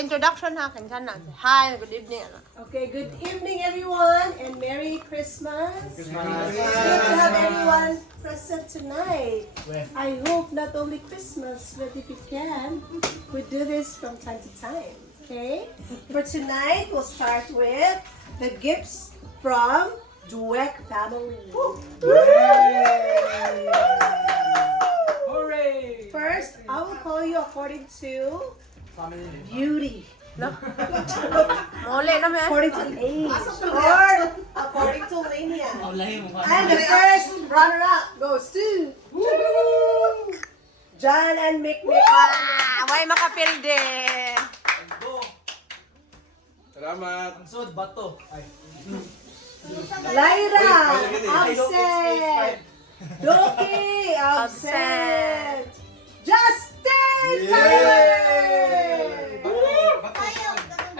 Introduction ha, kansan na. Hi, good evening. Okay, good evening everyone and Merry Christmas. It's good to have everyone present tonight. I hope not only Christmas, but if you can, we do this from time to time. Okay? For tonight, we'll start with the gifts from Dweck family. Hooray! First, I will call you according to beauty. Muli na may. According to age or according to lineage. And the first runner-up goes to John and Mick. Ah, way makapilde. Salamat! Ang sud, bato. Ay. Lyra, absent. Doki, absent. Justin Tyler.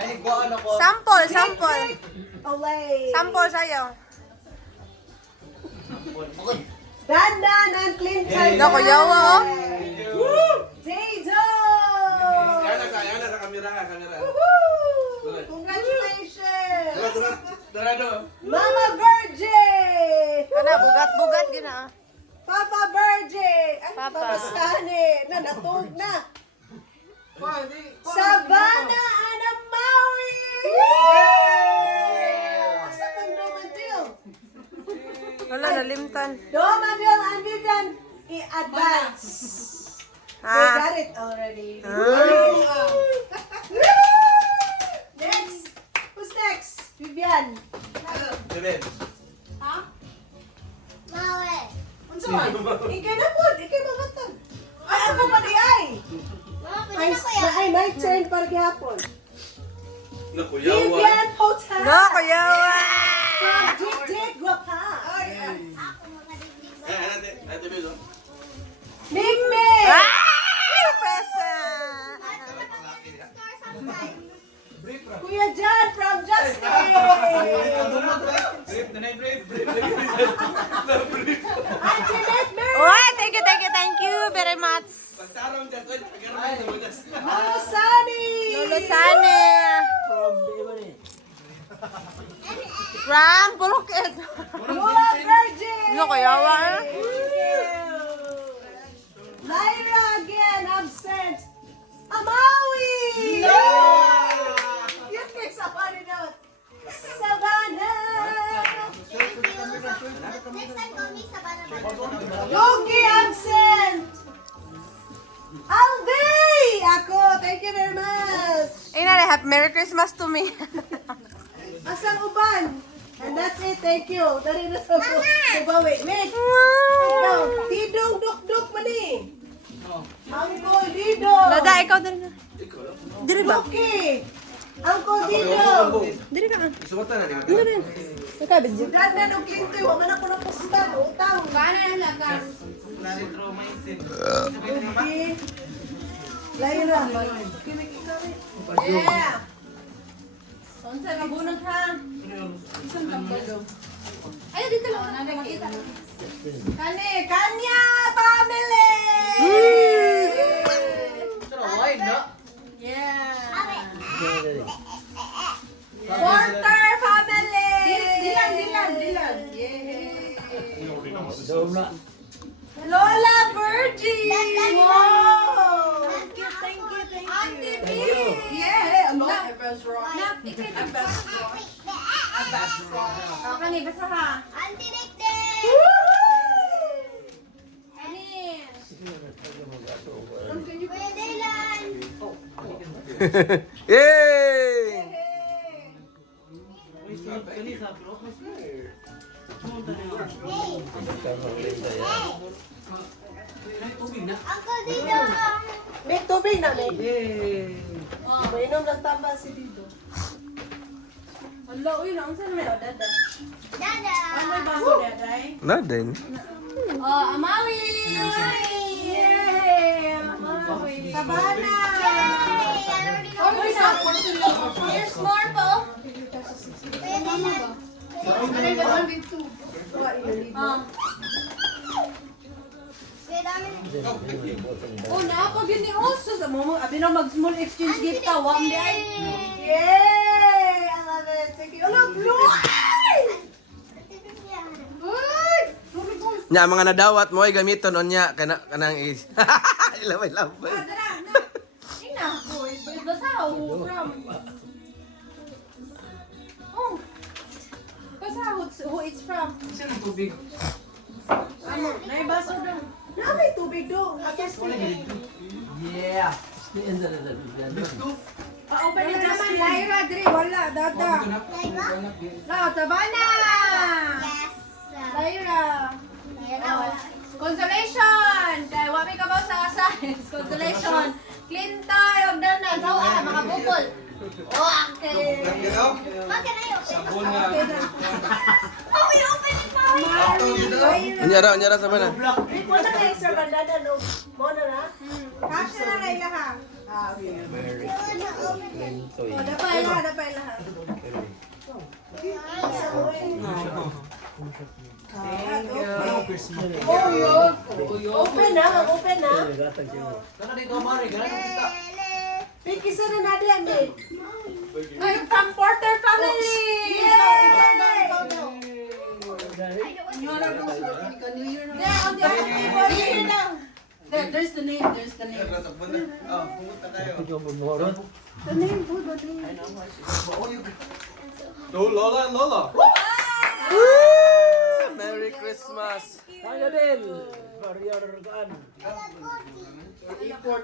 Ay, nagbuan ako. Sample, sample. Olay. Sample sa'yo. Dandan and Clinton. Dako, yawa, oh. Dado. Yan na, kamera. Woohoo! Congratulations. Dorado. Mama Virgin. Kana, bugat-bugat gina. Papa Virgin. Ay, Papa. Pamaskani. Natug na. Savannah Anamawi. Asa kang Domadil? Wala, nalimtan. Domadil and Vivian i-advance. They Ah. got it already. Next. Who's next? Vivian. Deben. Unsa man? Ikay na po. Ikay mamatag. Asa ko pa di ay? My turn para gihapon. Nakuyawa. Vivian Hotel. No, kuyawa. From Dick Dick Guapa. Ate Bezo. Mick Mick. Ah! Present. Kuya John from Justin. Auntie Mick Mick. Oh, thank you very much. Pagtarong dyan, pagkarami sa budas. Lolo Sunny. Lolo Sane. From Pulukit. Mula Virgin. No, kuyawa eh. Thank you. Lyra again, absent. Amawi! Yun kay Savannah note. Savannah! Yogi absent! Alvey! Ako, thank you very much. Ay, nare, happy Merry Christmas to me. Asang uban? And that's it, thank you. Dari na sa bawi. Mick! Ikaw, Didong Duk-Duk man eh. Uncle Dido! Lada, ikaw din. Diri ba? Lucky! Uncle Dido! Diri ka. Isuwatan na niya. Diri rin. Ikaw, Benji. Ganda ng klintoy, wala na ko ng pusta, utang. Okay. Lyra. Yeah! Sonsa, mabunod ha. Isang kampado. Ay, dito lang. Nada makita. Kanya family! Yeah. Porter family! Dilan. Lola Virgin! Wow! Thank you. Auntie B! Yeah! I'm best rock. Okay, ni basta ha. Yay! May tubig na, may. Mainom ng tamba si Dido. Hello, uy, nang saan may dada? Ano may bago daday? Na din. Oh, Amawi! Yay! Amawi! Savannah! Here's more po. Wala, Oh, napag yun ni Oso. Sa mo, abi na mag-small exchange gift ka. Wam di ay. Yay! I love it. Thank you. Hello, Blue! Ay! Nya mga nadawat mo ay gamiton onya kanang is. Ilaway Ah, lambay. dara, na. Ina, boy. Basaw. From. Oh. Basaw who it's from. Ano? Naibaso daw. Na may tubig doon. Atas Yeah. Open it naman. Lyra, Dre. Wala. Dada. No, Tabana. Lyra. Consolation. Kaya wami ka ba sa science? Consolation. Clean tayo. Danan. Sawa. Mga bukol. Okay. Unya ra sa mana? Di po na kayo sa bandada, no? Mo na na? Kasya na Layla ha. Ah, okay. Oh, dapay lahat, dapay lahat. Oh, yun. Open na, open na. Kana dito mari, ganun. Piki sa na natin, eh. Ay, from Porter family! There, on the other table. Here now. There's the name, there's the name. The name, who the name? Lola and Lola. Merry Christmas. Kaya din. Barrier kan.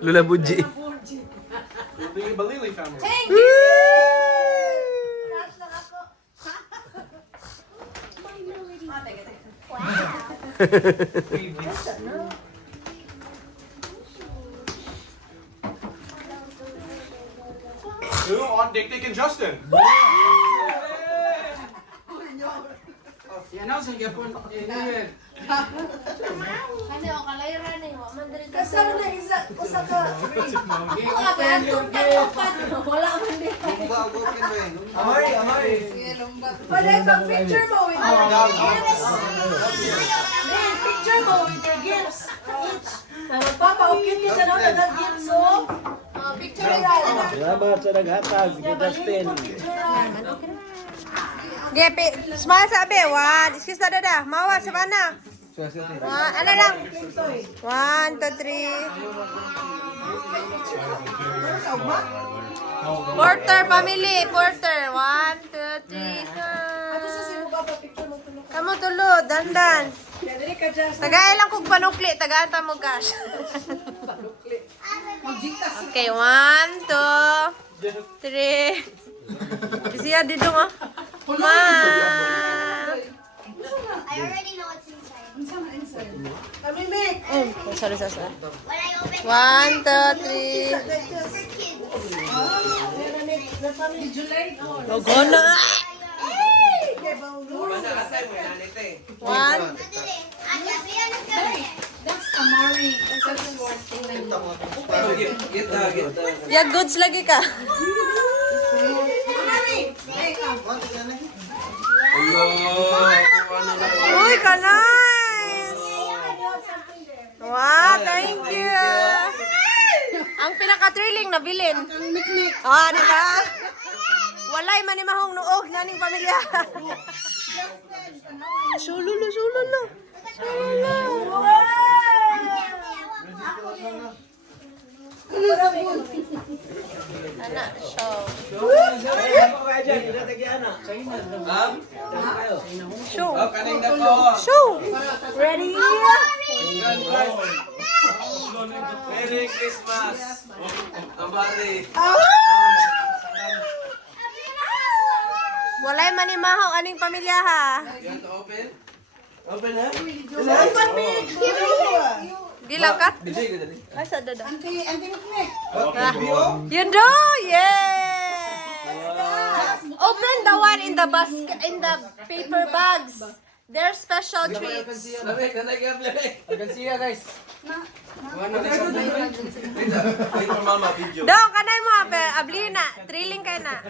Lula Buji. The Balili family. Thank you! Cash lang ako. Ah, teka, teka. Who on Dick Dick and Justin? Yan na sa Japon. Eh. Ano, kalayra na yun. Mandarin ka Kasama na isa, usa ka. Wala ka, tupat. Wala man din. Amari. Wala pang picture mo with your gifts. Then, picture mo with your gifts. Na magpapa-ukit kita na ng gifts, oh. Picture is in. Salamat sa naghatag ni Justin. Gepe, smile sabi. One, excuse na dada. Mawa sa mana. Ano lang? 1, 2, 3. Porter family, Porter. 1, 2, 3. Ato sa sino ba picture mo tulog? Kamu tulo, dandan. Dali ka just. Tagay lang kog panukli, tagaan ta mo cash. Okay, 1, 2, 3. Bisiya dito ah. Ma. I already know what's inside. Kami, Mick. Sorry. When I open 1, 2, 3. it's for kids. Meron, Mick. Na family. Logo na. Kay Baldur. 1. That's Amari. That's yours. Tingnan mo. Ya goods lagi ka. Uy, ka nice. Wow, thank you. Ang pinaka-thrilling na bilin. Ah, di ba? Walay man ni mahong nuog naning pamilya. Sululu. Anak, show. Show. Kaning dako. Show. Ready? Merry Christmas. Ambari. Walay man ni mahong aning pamilya ha. You want to open? Open ha? Open, Mick. Gilakat. Bijay ka dali. Ay, sa dada. Auntie Mick. Yun do! Yes! Open the one in the basket, in the paper bags. Their special treats. Lamig, nanay ka, lamig. Alkansiya guys. Wait for mama, video. Dong, kanay mo, abe. Abli na. Thrilling kayo na.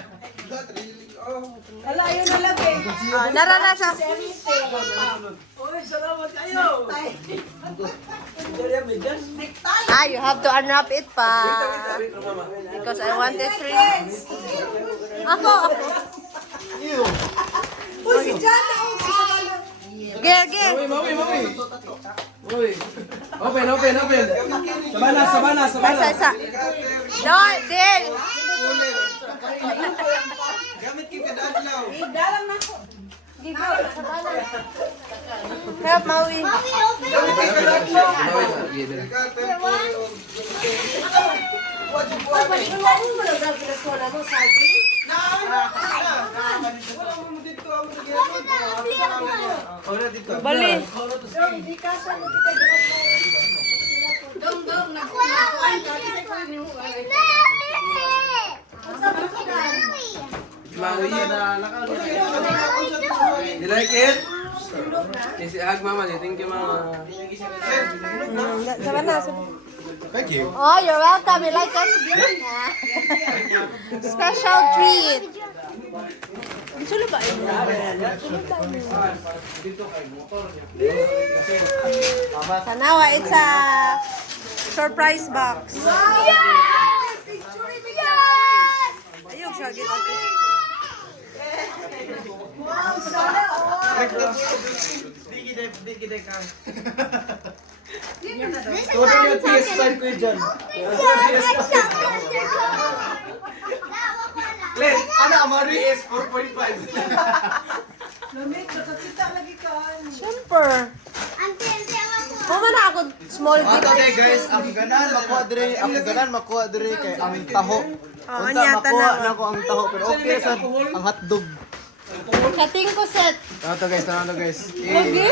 Wala, yun na lang eh. Naranasan. Uy, salamat kayo. You have to unwrap it pa. Because I wanted treats. Ako. Uy, si Jana. Oh, si Jana. Gil. Uy. Open. Sabana. Isa. No, Dil. Gamit kita dadlaw. Help, Maui. Mommy, open it. Bali. Maui na You like it? Kasi hug mama, thank you mama. Sabana. Thank you. Oh, you're welcome. You like it? Special treat. Sulo ba? Tanawa, it's a surprise box. Ayun siya, gito. Wow, sana all. Tuwa yung PS5 ko yun dyan. Len, ano Amari is 4.5. Lamig, nakakita lagi ka. Siyempre. Mama na ako small bit. Ato day guys, ang ganan makuha diri kay aming taho. Oh, Unta niya, makuha tanaw. na ko ang taho pero okay sa ang hotdog. Kating ko set. Ato guys, Lagi?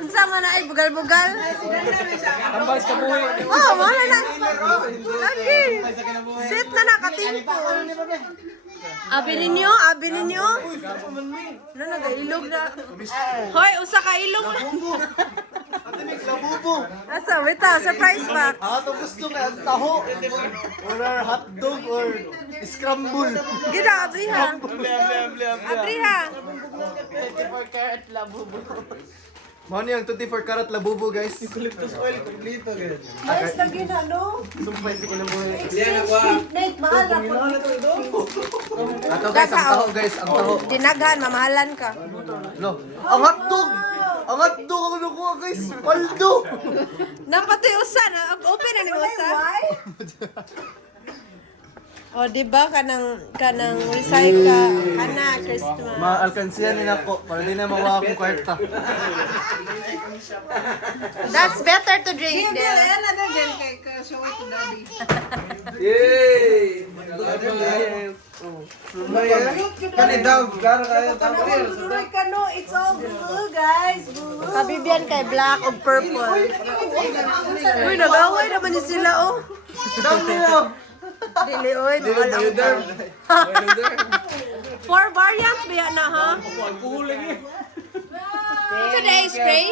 Unsa man na ay bugal-bugal. Tambal sa kabuhi. Oh, wala na. Lagi. Set na na kating ko. Abi ninyo. Ano nagailog na. Hoy, usa ka ilog na. Labubo. Asa, wait ah, surprise box. Ato gusto kay ang taho. Or hotdog or scramble. Gida, abriha. Abriha. 24 karat labubo. Mo ni ang 24 karat labubo guys. Eucalyptus oil kompleto guys. Mas lagi na, no? Sumpay si kinabuhi. Nate, mahal ako. Ato guys, ang taho guys, ang taho. Dinaghan, mamahalan ka. Lo, ang hotdog. Ang hotdog ang nakuha guys. Paldo. Napati usa na, open na ni usa. Why? O, di ba kanang recycle ana Christmas. Maalkansiya ni nako para di na mawa akong kwarta. That's better to drink Gil, there. ayan na na din kay show it to daddy. Yay! Kani daw, klaro kayo Tuloy ka, no? It's all blue, guys. Blue. Kabibian kay black o purple. Uy, nag-away naman ni sila, oh. Dili, oy. Four variants biya na, ha? Ito na spray?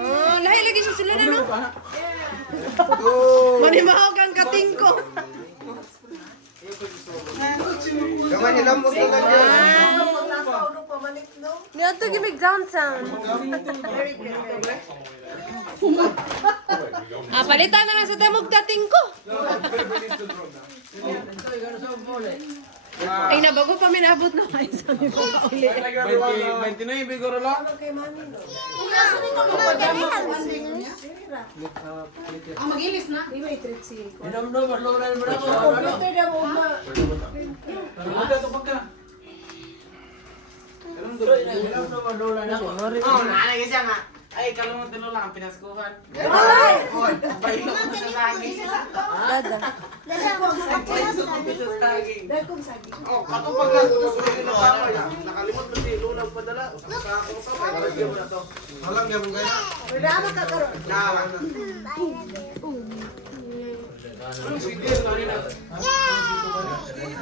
Oh, lahi lagi siya sila na, no? Manimahog ang kating ko. Kamay hilamos na lang yun. Niyato gimig down sound. Palitan na lang sa tamog dating ko. Ay, nabago pa minabot na kayo sa mga pauli. 29 bigoro lang. Di may treat si Minamno, marloran mo na ako. computer na mo ma. Minamno, marloran ako. Oh, naalagay siya nga. Ay, kalungan lang ang pinaskuhan. Bailo ko sa lagi. Dada. Sa saging. Dagkong sagi. Oh, katupag na susunod na papay. Nakalimot mo si Lulang padala. Sa ako pa, paragyan mo na to. Walang gabong kayo. Wala ka kakaroon. Na.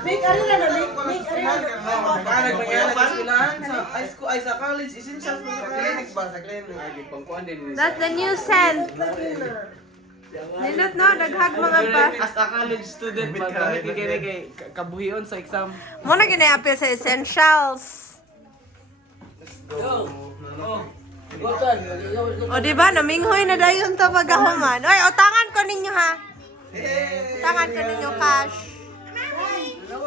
Make arena na, make arena na. Nag-anak mangyari sa eskwelahan, sa college, essentials mo sa college. That's the new scent. Nindot no, daghag mga pa. As a college student, magkamit kay kabuhion sa exam. Mo na gina-appeal sa essentials. O di ba naminghoy na dayon to pagahuman. Oy, o tangan ko ninyo ha. Tangan ko ninyo cash.